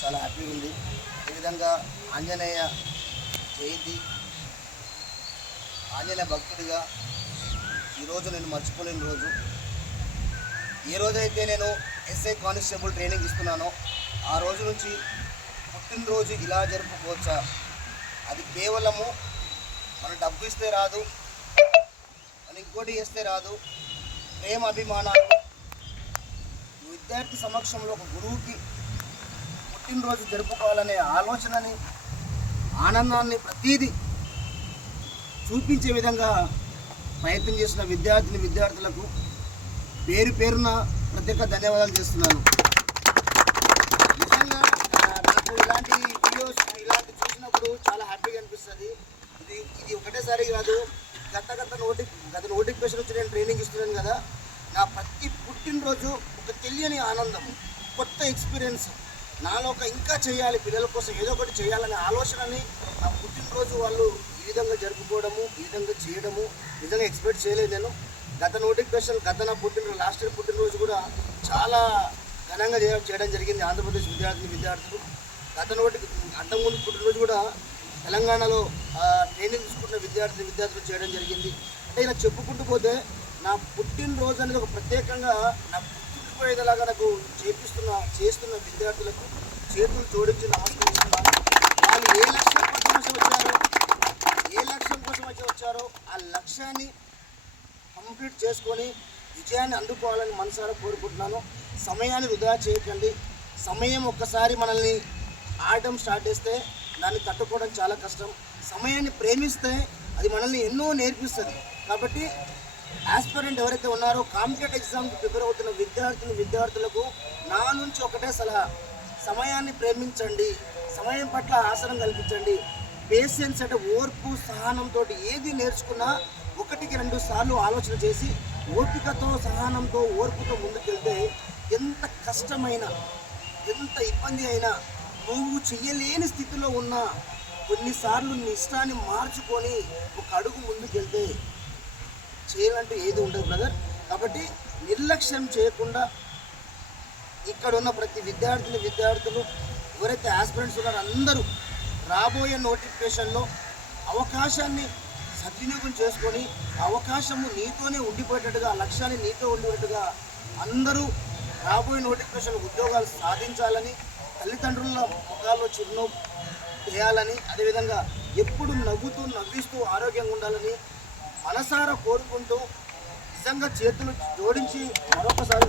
చాలా హ్యాపీగా ఉంది. అదేవిధంగా ఆంజనేయ జయంతి ఆంజనేయ భక్తుడిగా ఈరోజు నేను మర్చిపోలేని రోజు. ఏ రోజైతే నేను ఎస్ఐ కానిస్టేబుల్ ట్రైనింగ్ ఇస్తున్నానో. ఆ రోజు నుంచి పుట్టినరోజు ఇలా జరుపుకోవచ్చా? అది కేవలము మన డబ్బు ఇస్తే రాదు మన ఇంకోటి చేస్తే రాదు. ప్రేమ అభిమానాలు. విద్యార్థి సమక్షంలో ఒక గురువుకి పుట్టినరోజు జరుపుకోవాలనే ఆలోచనని ఆనందాన్ని ప్రతీది చూపించే విధంగా ప్రయత్నం చేసిన విద్యార్థిని విద్యార్థులకు పేరు పేరున ప్రత్యేక ధన్యవాదాలు చేస్తున్నాను. నిజంగా నాకు ఇలాంటి వీడియోస్ ఇలాంటి చూసినప్పుడు చాలా హ్యాపీగా అనిపిస్తుంది. ఇది ఇది ఒకటేసారి కాదు గత గత నోటి గత నోటిఫికేషన్ వచ్చి నేను ట్రైనింగ్ ఇస్తున్నాను కదా నా ప్రతి పుట్టినరోజు ఒక తెలియని ఆనందం కొత్త ఎక్స్పీరియన్స్ నాలో ఒక ఇంకా చేయాలి పిల్లల కోసం ఏదో ఒకటి చేయాలనే ఆలోచనని నా పుట్టినరోజు వాళ్ళు ఈ విధంగా జరుపుకోవడము ఈ విధంగా చేయడము నిజంగా ఎక్స్పెక్ట్ చేయలేదు నేను. గత నోటిఫికేషన్ గత నా పుట్టినరోజు లాస్ట్ ఇయర్ పుట్టినరోజు కూడా చాలా ఘనంగా చేయడం జరిగింది ఆంధ్రప్రదేశ్ విద్యార్థిని విద్యార్థులు. గత నోటి అంతకుముందు పుట్టినరోజు కూడా తెలంగాణలో ట్రైనింగ్ తీసుకున్న విద్యార్థి విద్యార్థులు చేయడం జరిగింది. అంటే ఇలా చెప్పుకుంటూ పోతే నా పుట్టినరోజు అనేది ఒక ప్రత్యేకంగా నా పుట్టినపోయేలాగా చేపిస్తున్న చేస్తున్న విద్యార్థులకు చేతులు జోడించి నమస్కరిస్తున్నాను. వాళ్ళు ఏ లక్ష్యం కోసం వచ్చి వచ్చారో ఏ లక్ష్యం కోసం వచ్చి వచ్చారో ఆ లక్ష్యాన్ని కంప్లీట్ చేసుకొని విజయాన్ని అందుకోవాలని మనసారా కోరుకుంటున్నాను. సమయాన్ని వృధా చేయకండి. సమయం ఒక్కసారి మనల్ని ఆడటం స్టార్ట్ చేస్తే దాన్ని తట్టుకోవడం చాలా కష్టం. సమయాన్ని ప్రేమిస్తే అది మనల్ని ఎన్నో నేర్పిస్తుంది. కాబట్టి ఆస్పిరెంట్ ఎవరైతే ఉన్నారో కాంపిటేటివ్ ఎగ్జామ్కి ప్రిపేర్ అవుతున్న విద్యార్థులు విద్యార్థులకు నా నుంచి ఒకటే సలహా. సమయాన్ని ప్రేమించండి. సమయం పట్ల ఆసనం కల్పించండి. పేషెన్స్ అంటే ఓర్పు సహనంతో ఏది నేర్చుకున్నా ఒకటికి రెండు సార్లు ఆలోచన చేసి ఓపికతో సహనంతో ఓర్పుతో ముందుకెళ్తే ఎంత కష్టమైన ఎంత ఇబ్బంది అయినా నువ్వు చెయ్యలేని స్థితిలో ఉన్నా కొన్నిసార్లు నీ ఇష్టాన్ని మార్చుకొని ఒక అడుగు ముందుకెళ్తే చేయాలంటే ఏది ఉండదు బ్రదర్ కాబట్టి నిర్లక్ష్యం చేయకుండా ఇక్కడ ఉన్న ప్రతి విద్యార్థిని విద్యార్థులు ఎవరైతే ఆస్పిరెంట్స్ ఉన్నారో అందరూ రాబోయే నోటిఫికేషన్లో అవకాశాన్ని సద్వినియోగం చేసుకొని అవకాశము నీతోనే ఉండిపోయేటట్టుగా లక్ష్యాన్ని నీతో ఉండేటట్టుగా అందరూ రాబోయే నోటిఫికేషన్ ఉద్యోగాలు సాధించాలని తల్లిదండ్రుల ముఖాల్లో చిరునవ్వు చేయాలని అదేవిధంగా ఎప్పుడు నవ్వుతూ నవ్విస్తూ ఆరోగ్యంగా ఉండాలని మనసారా కోరుకుంటూ నిజంగా చేతులు జోడించి మరొకసారి